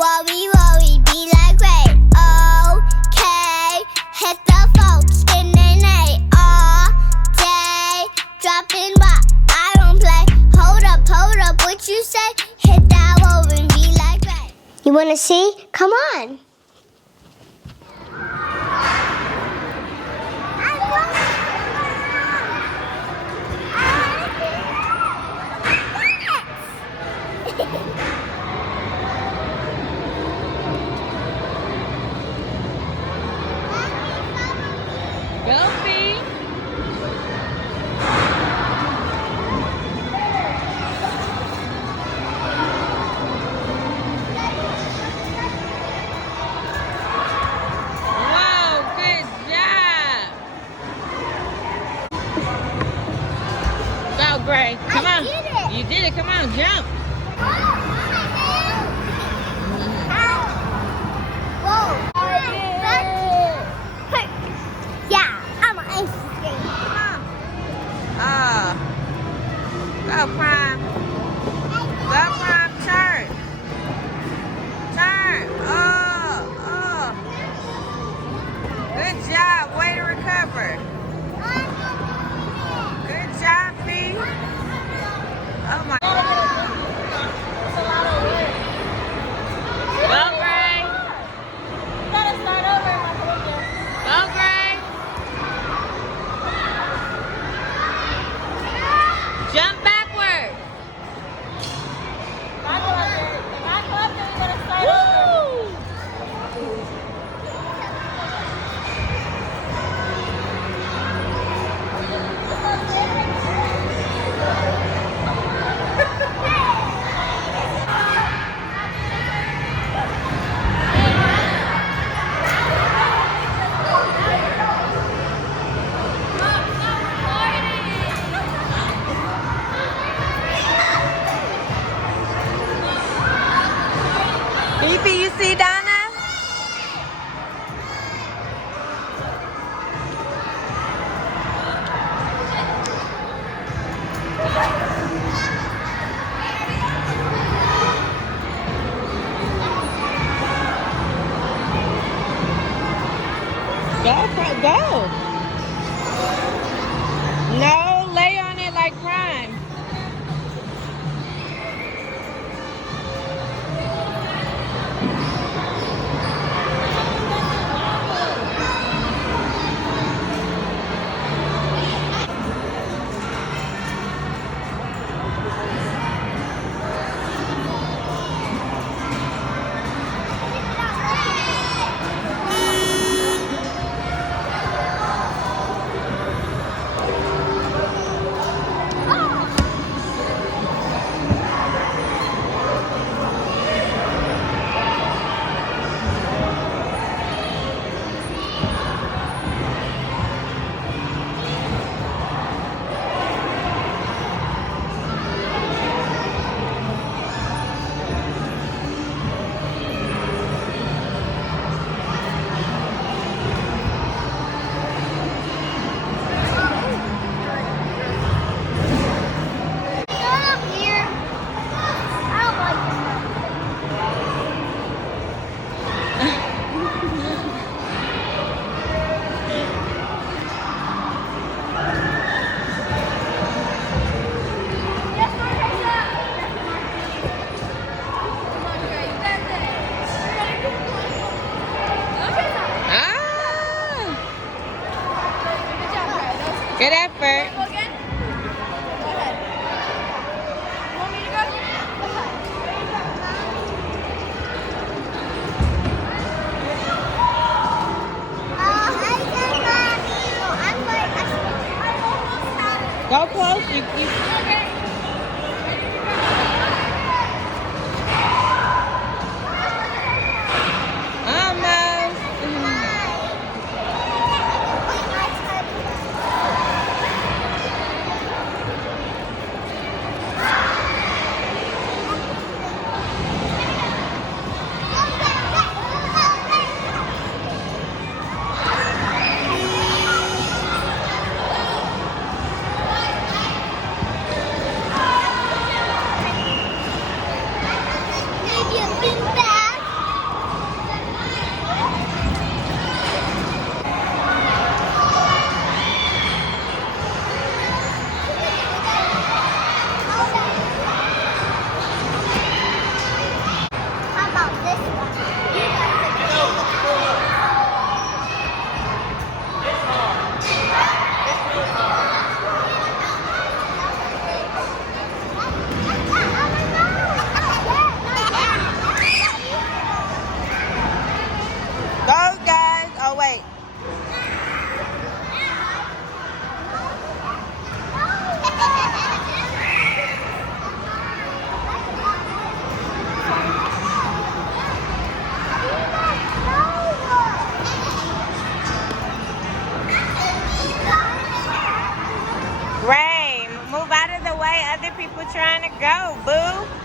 Worry, be like great. Okay, hit the folks in the night all day. Dropping what I don't play. Hold up, what you say? Hit that wall and be like great. You wanna see? Come on. Gray, come on. You did it. Come on, jump. Whoa. Yeah, I'm an ice skater. Go, Prime. Go, Prime. Turn. Oh. Good job. Way to recover. Good job, Fee. Oh my. Go, Gray. You gotta start over, my baby. Go, Gray. Jump backward. If I go up there, you gotta start over. Fifi, you see Donna? Go. No, lay on it like Prime. Good effort. Go again? Go ahead. You want me to go? Go close. You people trying to go, boo.